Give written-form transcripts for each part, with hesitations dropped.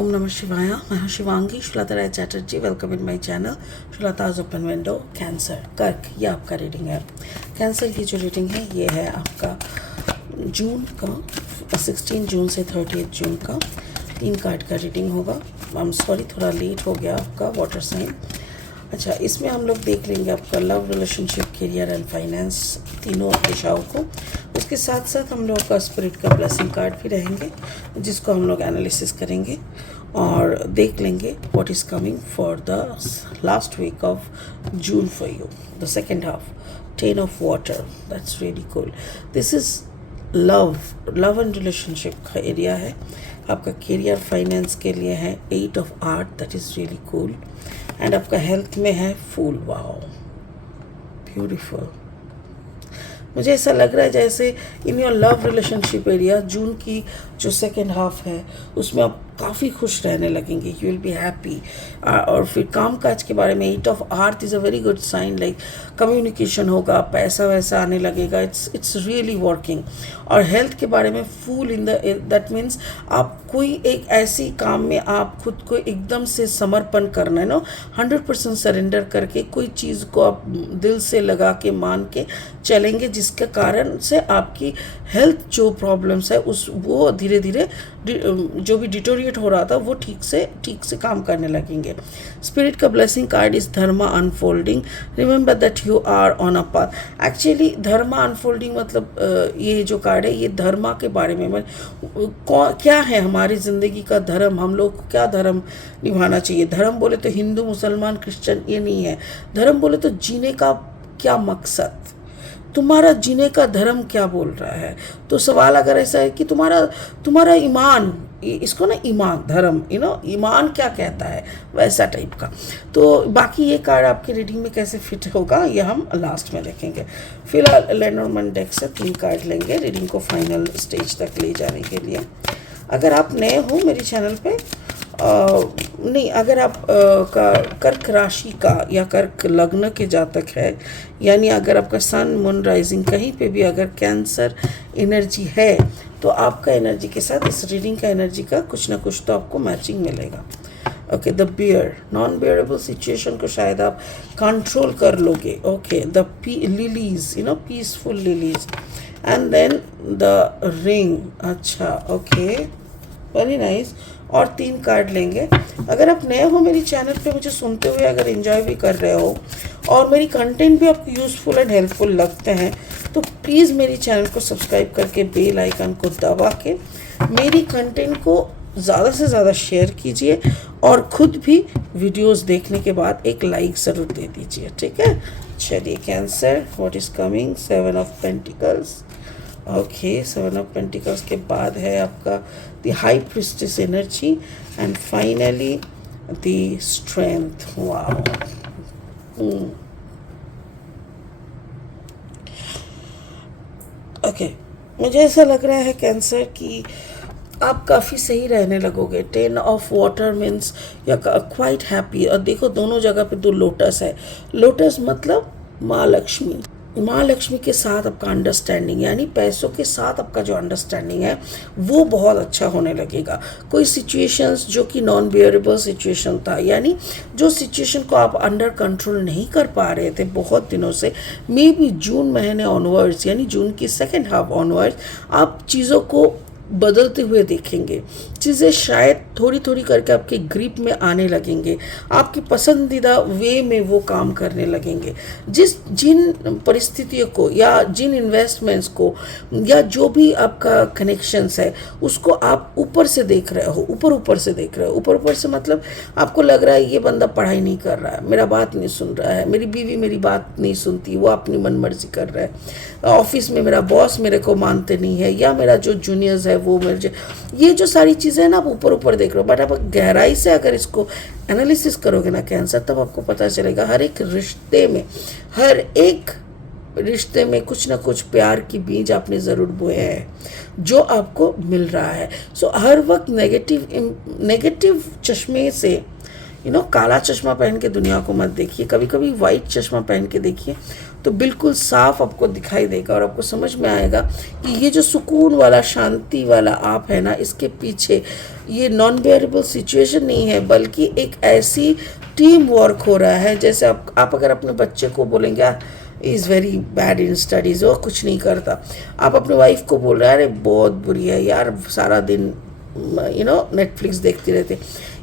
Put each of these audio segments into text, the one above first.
ओम नमः शिवाय। मैं हूं Shivangi Sreelata Rai Chatterjee. Welcome in my channel Sreelata's open window. Cancer कर्क, ये आपका रीडिंग है। कैंसर की जो रीडिंग है ये है आपका जून का 16 जून से 30 जून का 3 कार्ड का रीडिंग होगा। आई एम सॉरी, थोड़ा लेट हो गया आपका वाटर साइन। अच्छा, इसमें हम लोग देख लेंगे आपका love, relationship, career and finance, तीनों दिशाओं को। उसके साथ साथ हम लोग का स्पिरिट का ब्लेसिंग कार्ड भी रहेंगे, जिसको हम लोग एनालिसिस करेंगे और देख लेंगे what is coming for the last week of June for you, the second half. 10 of water, that's really cool. This is love and relationship का एरिया है। आपका करियर फाइनेंस के लिए है 8 of earth, that is really cool. And आपका health में है फूल। Wow, beautiful. मुझे ऐसा लग रहा है जैसे in your love relationship area June की जो सेकेंड हाफ है उसमें आप काफ़ी खुश रहने लगेंगे। You will be happy. और फिर काम काज के बारे में 8 of earth is a very good sign. Like communication होगा, पैसा वैसा आने लगेगा। It's really working. और हेल्थ के बारे में fool in the, that means आप कोई एक ऐसी काम में आप खुद को एकदम से समर्पण करना है नो, 100% सरेंडर करके कोई चीज़ को आप दिल से लगा के मान के चलेंगे, जिसके कारण से आपकी हेल्थ जो प्रॉब्लम्स है उस वो धीरे धीरे जो भी डिटोरिएट हो रहा था वो ठीक से काम करने लगेंगे। स्पिरिट का blessing card is dharma unfolding. Remember that you are on a path. Actually dharma unfolding मतलब ये जो कार्ड है ये धर्मा के बारे में क्या है हमारी ज़िंदगी का धर्म, हम लोग को क्या धर्म निभाना चाहिए। धर्म बोले तो हिंदू, मुसलमान, क्रिश्चियन ये नहीं है। धर्म बोले तो जीने का क्या मकसद, तुम्हारा जीने का धर्म क्या बोल रहा है। तो सवाल अगर ऐसा है कि तुम्हारा ईमान, इसको ना ईमान, धर्म, ईमान क्या कहता है, वैसा टाइप का। तो बाकी ये कार्ड आपकी रीडिंग में कैसे फिट होगा ये हम लास्ट में देखेंगे। फिलहाल लेनोर्मन डेक से 3 कार्ड लेंगे रीडिंग को फाइनल स्टेज तक ले जाने के लिए। अगर आप नए हो मेरे चैनल पे, नहीं, अगर आप कर्क राशि का या कर्क लग्न के जातक है, यानी अगर आपका सन मून राइजिंग कहीं पे भी अगर कैंसर एनर्जी है तो आपका एनर्जी के साथ इस रीडिंग का एनर्जी का कुछ ना कुछ तो आपको मैचिंग मिलेगा। Okay, the bear, non bearable situation को शायद आप कंट्रोल कर लोगे। Okay, the lilies, peaceful lilies, and then the ring. अच्छा, ओके, वेरी नाइस। और 3 कार्ड लेंगे। अगर आप नए हो मेरी चैनल पे, मुझे सुनते हुए अगर एंजॉय भी कर रहे हो और मेरी कंटेंट भी आपको यूज़फुल एंड हेल्पफुल लगते हैं तो प्लीज़ मेरी चैनल को सब्सक्राइब करके बेल आइकन को दबा के मेरी कंटेंट को ज़्यादा से ज़्यादा शेयर कीजिए और ख़ुद भी वीडियोस देखने के बाद एक लाइक ज़रूर दे दीजिए, ठीक है। चलिए cancer, what is coming, 7 of pentacles. Okay, 7 of pentacles के बाद है आपका the high priestess energy and finally the strength. Wow, okay, मुझे ऐसा लग रहा है कैंसर कि आप काफ़ी सही रहने लगोगे। 10 ऑफ वाटर मीन्स या क्वाइट हैप्पी। और देखो दोनों जगह पे 2 लोटस है। लोटस मतलब माँ लक्ष्मी। माँ लक्ष्मी के साथ आपका अंडरस्टैंडिंग, यानी पैसों के साथ आपका जो अंडरस्टैंडिंग है वो बहुत अच्छा होने लगेगा। कोई सिचुएशंस जो कि नॉन बियरेबल सिचुएशन था, यानी जो सिचुएशन को आप अंडर कंट्रोल नहीं कर पा रहे थे बहुत दिनों से, मे बी जून महीने ऑनवर्ड्स, यानी जून की सेकेंड हाफ ऑनवर्ड्स आप चीज़ों को बदलते हुए देखेंगे। चीज़ें शायद थोड़ी थोड़ी करके आपके ग्रिप में आने लगेंगे, आपकी पसंदीदा वे में वो काम करने लगेंगे। जिन परिस्थितियों को या जिन इन्वेस्टमेंट्स को या जो भी आपका कनेक्शंस है उसको आप ऊपर से देख रहे हो, ऊपर से देख रहे हो। ऊपर से मतलब आपको लग रहा है ये बंदा पढ़ाई नहीं कर रहा है, मेरा बात नहीं सुन रहा है, मेरी बीवी मेरी बात नहीं सुनती, वो अपनी मनमर्जी कर रहा है, ऑफिस में मेरा बॉस मेरे को मानते नहीं है, या मेरा जो जूनियर्स है वो मेरे, ये जो सारी चीज़ें ना आप ऊपर देख रहे हो। बट आप गहराई से अगर इसको एनालिसिस करोगे ना कैंसर, तब आपको पता चलेगा हर एक रिश्ते में कुछ ना कुछ प्यार की बीज आपने ज़रूर बोए हैं जो आपको मिल रहा है। सो हर वक्त नेगेटिव चश्मे से काला चश्मा पहन के दुनिया को मत देखिए, कभी कभी वाइट चश्मा पहन के देखिए, तो बिल्कुल साफ आपको दिखाई देगा और आपको समझ में आएगा कि ये जो सुकून वाला, शांति वाला आप है ना, इसके पीछे ये नॉन बेयरेबल सिचुएशन नहीं है, बल्कि एक ऐसी टीम वर्क हो रहा है। जैसे आप अगर अपने बच्चे को बोलेंगे is very bad in studies, वो कुछ नहीं करता, आप अपने वाइफ को बोल रहे हैं अरे बहुत बुरी है यार, सारा दिन नेटफ्लिक्स देखती रहते,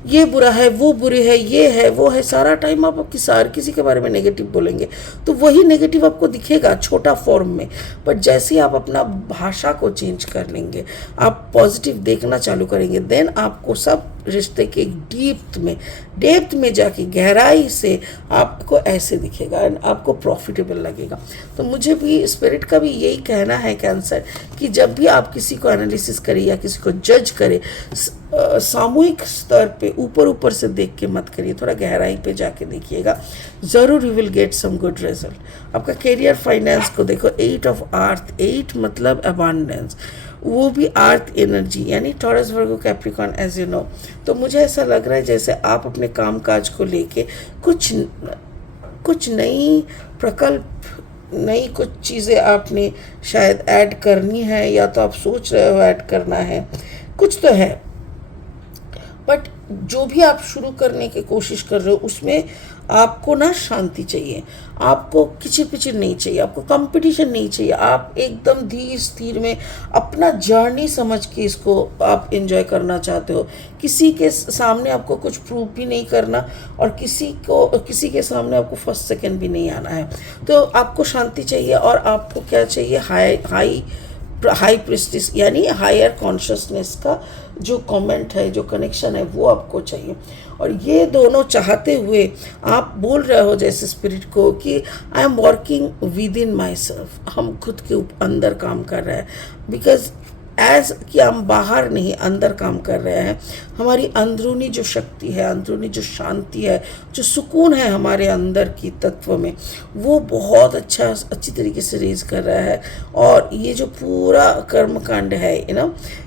ये बुरा है, वो बुरी है, ये है, वो है, सारा टाइम आप किसी के बारे में नेगेटिव बोलेंगे तो वही नेगेटिव आपको दिखेगा छोटा फॉर्म में। बट जैसे ही आप अपना भाषा को चेंज कर लेंगे, आप पॉजिटिव देखना चालू करेंगे, देन आपको सब रिश्ते के डेप्थ में जाके गहराई से आपको ऐसे दिखेगा एंड आपको प्रॉफिटेबल लगेगा। तो मुझे भी स्पिरिट का भी यही कहना है कैंसर, कि जब भी आप किसी को एनालिसिस करें या किसी को जज करें, सामूहिक स्तर पे ऊपर से देख के मत करिए, थोड़ा गहराई पे जाके देखिएगा, ज़रूर you will get some good result. आपका करियर, फाइनेंस को देखो, 8 ऑफ अर्थ, 8 मतलब अबांडेंस, वो भी अर्थ एनर्जी, यानी Taurus, Virgo, Capricorn, as you know. तो मुझे ऐसा लग रहा है जैसे आप अपने काम काज को लेके कुछ नई प्रकल्प, नई कुछ चीज़ें आपने शायद ऐड करनी है, या तो आप सोच रहे हो ऐड करना है, कुछ तो है। बट जो भी आप शुरू करने की कोशिश कर रहे हो उसमें आपको ना शांति चाहिए, आपको किचिर पिचिर नहीं चाहिए, आपको कंपटीशन नहीं चाहिए, आप एकदम धीर स्थिर में अपना जर्नी समझ के इसको आप एंजॉय करना चाहते हो। किसी के सामने आपको कुछ प्रूव भी नहीं करना, और किसी के सामने आपको फर्स्ट सेकंड भी नहीं आना है। तो आपको शांति चाहिए, और आपको क्या चाहिए, हाई प्रेस्टिज, यानी हायर कॉन्शियसनेस का जो कमेंट है, जो कनेक्शन है, वो आपको चाहिए। और ये दोनों चाहते हुए आप बोल रहे हो जैसे स्पिरिट को कि I am working with in my self, हम खुद के अंदर काम कर रहे हैं, बिकॉज एज कि हम बाहर नहीं अंदर काम कर रहे हैं। हमारी अंदरूनी जो शक्ति है, अंदरूनी जो शांति है, जो सुकून है हमारे अंदर की तत्व में, वो बहुत अच्छी तरीके से रेज कर रहा है। और ये जो पूरा कर्म कांड है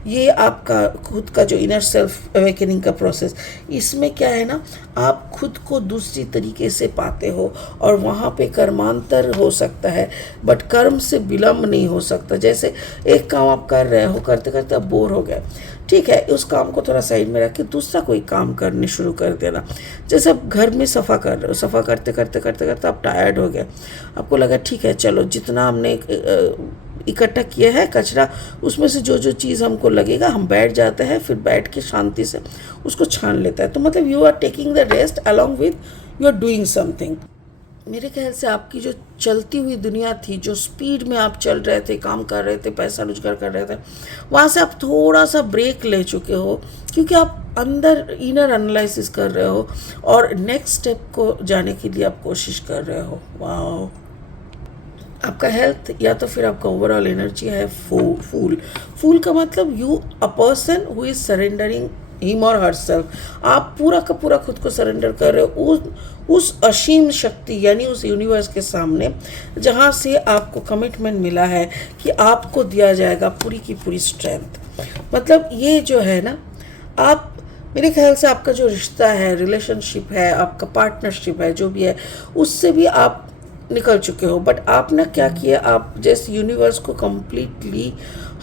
ये आपका खुद का जो इनर सेल्फ अवेकनिंग का प्रोसेस, इसमें क्या है ना, आप खुद को दूसरी तरीके से पाते हो, और वहाँ पे कर्मांतर हो सकता है, बट कर्म से विलम्ब नहीं हो सकता। जैसे एक काम आप कर रहे हो, करते करते आप बोर हो गए, ठीक है, उस काम को थोड़ा साइड में रख के दूसरा कोई काम करने शुरू कर देना। जैसे आप घर में सफ़ा कर रहे हो, सफ़ा करते करते आप टायर्ड हो गए, आपको लगा ठीक है चलो जितना हमने इकट्ठा किया है कचरा, उसमें से जो जो चीज़ हमको लगेगा हम बैठ जाते हैं, फिर बैठ के शांति से उसको छान लेता है। तो मतलब you are taking the rest along with you are doing something. मेरे ख्याल से आपकी जो चलती हुई दुनिया थी, जो स्पीड में आप चल रहे थे, काम कर रहे थे, पैसा रोजगार कर रहे थे, वहाँ से आप थोड़ा सा ब्रेक ले चुके हो, क्योंकि आप अंदर इनर एनालिसिस कर रहे हो और नेक्स्ट स्टेप को जाने के लिए आप कोशिश कर रहे हो। वाह, आपका हेल्थ या तो फिर आपका ओवरऑल एनर्जी है फूल का मतलब you a person who is surrendering him और हर सेल्फ। आप पूरा का पूरा खुद को सरेंडर कर रहे हो उस असीम शक्ति यानी उस यूनिवर्स के सामने, जहाँ से आपको कमिटमेंट मिला है कि आपको दिया जाएगा पूरी की पूरी स्ट्रेंथ। मतलब ये जो है ना, आप मेरे ख्याल से आपका जो रिश्ता है, रिलेशनशिप है, आपका पार्टनरशिप है, जो भी है, उससे भी आप निकल चुके हो। बट आपने क्या किया, आप जैसे यूनिवर्स को कम्प्लीटली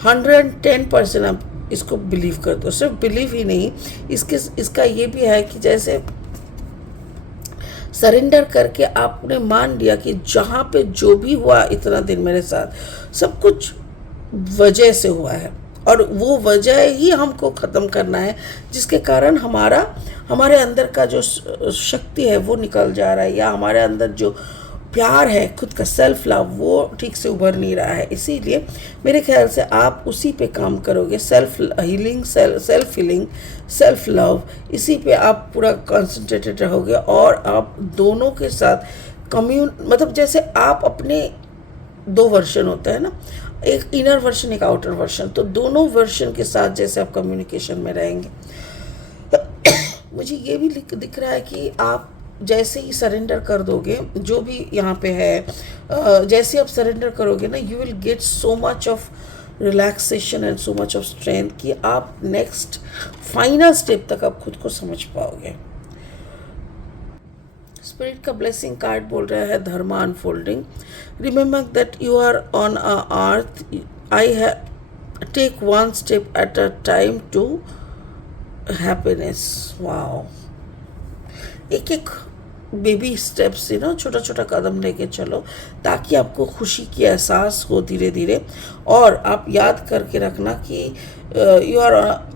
110% आप इसको बिलीव करते हो। सिर्फ बिलीव ही नहीं, इसका ये भी है कि जैसे सरेंडर करके आपने मान लिया कि जहाँ पे जो भी हुआ इतना दिन मेरे साथ, सब कुछ वजह से हुआ है, और वो वजह ही हमको ख़त्म करना है, जिसके कारण हमारे अंदर का जो शक्ति है वो निकल जा रहा है, या हमारे अंदर जो प्यार है, खुद का सेल्फ लव, वो ठीक से उभर नहीं रहा है। इसीलिए मेरे ख्याल से आप उसी पे काम करोगे, सेल्फ हीलिंग, सेल्फ लव, इसी पे आप पूरा कंसंट्रेटेड रहोगे। और आप दोनों के साथ मतलब जैसे आप अपने 2 वर्जन होता है ना, एक इनर वर्जन, एक आउटर वर्जन, तो दोनों वर्जन के साथ जैसे आप कम्युनिकेशन में रहेंगे। मुझे ये भी दिख रहा है कि आप जैसे ही सरेंडर कर दोगे, जो भी यहाँ पे है, जैसे आप सरेंडर करोगे ना, you will get so much of relaxation and so much of strength कि आप नेक्स्ट फाइनल स्टेप तक आप खुद को समझ पाओगे। स्पिरिट का ब्लेसिंग कार्ड बोल रहा है dharma unfolding. Remember that you are on a earth. I take one step at a time to happiness. Wow. एक एक बेबी स्टेप्स छोटा छोटा कदम लेके चलो ताकि आपको खुशी की एहसास हो धीरे धीरे. और आप याद करके रखना कि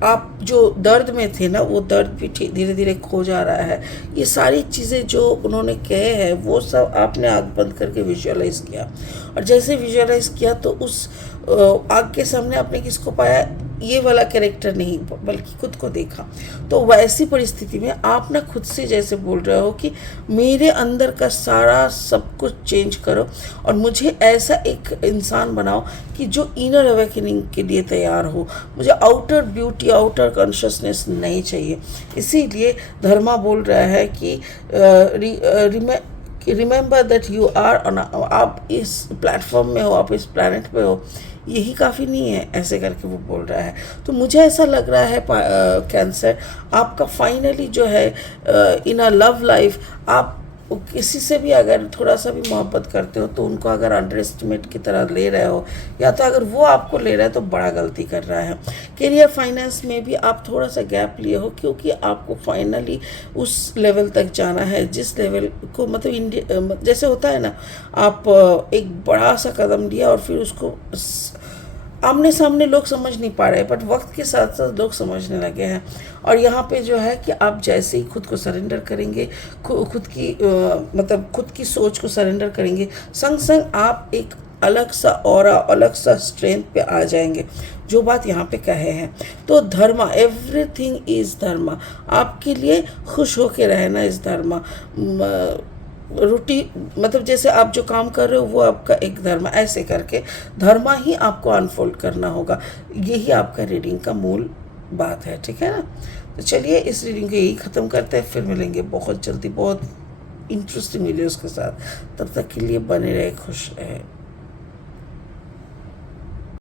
आप जो दर्द में थे ना वो दर्द भी धीरे धीरे खो जा रहा है. ये सारी चीज़ें जो उन्होंने कहे हैं वो सब आपने आँख बंद करके विजुअलाइज किया. और जैसे विजुअलाइज किया तो उस आँख के सामने आपने किसको पाया? ये वाला कैरेक्टर नहीं बल्कि खुद को देखा. तो वैसी परिस्थिति में आप ना खुद से जैसे बोल रहे हो कि मेरे अंदर का सारा सब कुछ चेंज करो और मुझे ऐसा एक इंसान बनाओ कि जो इनर अवेकनिंग के लिए तैयार हो. मुझे आउटर ब्यूटी आउटर कॉन्शियसनेस नहीं चाहिए. इसीलिए धर्मा बोल रहा है कि remember that you are on. आप इस प्लेटफॉर्म में हो, आप इस प्लैनेट पे हो, यही काफ़ी नहीं है, ऐसे करके वो बोल रहा है. तो मुझे ऐसा लग रहा है कैंसर आपका फाइनली जो है इन अ लव लाइफ आप किसी से भी अगर थोड़ा सा भी मोहब्बत करते हो तो उनको अगर अंडर एस्टिमेट की तरह ले रहे हो या तो अगर वो आपको ले रहा है तो बड़ा गलती कर रहा है. करियर फाइनेंस में भी आप थोड़ा सा गैप लिए हो क्योंकि आपको फाइनली उस लेवल तक जाना है जिस लेवल को मतलब जैसे होता है ना, आप एक बड़ा सा कदम लिया और फिर उसको आमने सामने लोग समझ नहीं पा रहे बट वक्त के साथ साथ लोग समझने लगे हैं. और यहाँ पे जो है कि आप जैसे ही खुद को सरेंडर करेंगे, खुद की सोच को सरेंडर करेंगे, संग संग आप एक अलग सा ऑरा, अलग सा स्ट्रेंथ पे आ जाएंगे. जो बात यहाँ पे कहे हैं तो धर्मा, एवरीथिंग इज धर्मा. आपके लिए खुश होके रहना इस धर्मा. मतलब जैसे आप जो काम कर रहे हो वो आपका एक धर्म, ऐसे करके धर्मा ही आपको अनफोल्ड करना होगा. यही आपका रीडिंग का मूल बात है. ठीक है ना. तो चलिए इस रीडिंग को यही ख़त्म करते हैं. फिर मिलेंगे बहुत जल्दी बहुत इंटरेस्टिंग वीडियोस के साथ. तब तक के लिए बने रहे, खुश रहे.